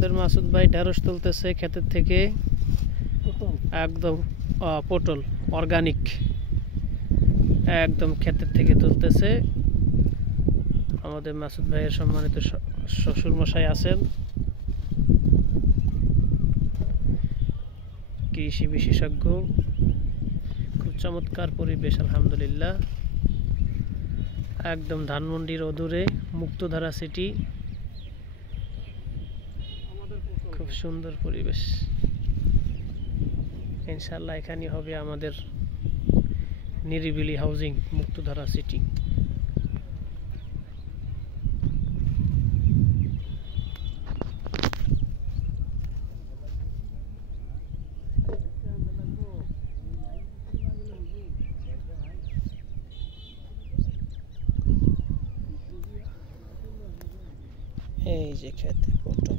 আমাদের মাসুদ ভাই ঢেঁড়স তুলতেছে ক্ষেতের থেকে, একদম পটল অর্গানিক, একদম ক্ষেতের থেকে তুলতেছে। আমাদের মাসুদ ভাইয়ের সম্মানিত শ্বশুর মশাই আছেন, কৃষি বিশেষজ্ঞ। খুব চমৎকার পরিবেশ আলহামদুলিল্লাহ, একদম ধানমন্ডির অদূরে মুক্তধারা সিটি, খুব সুন্দর পরিবেশ। ইনশাআল্লাহ এখানে হবে আমাদের নিরিবিলি হাউজিং, মুক্তধারা সিটি। এই যে খেতে পটল।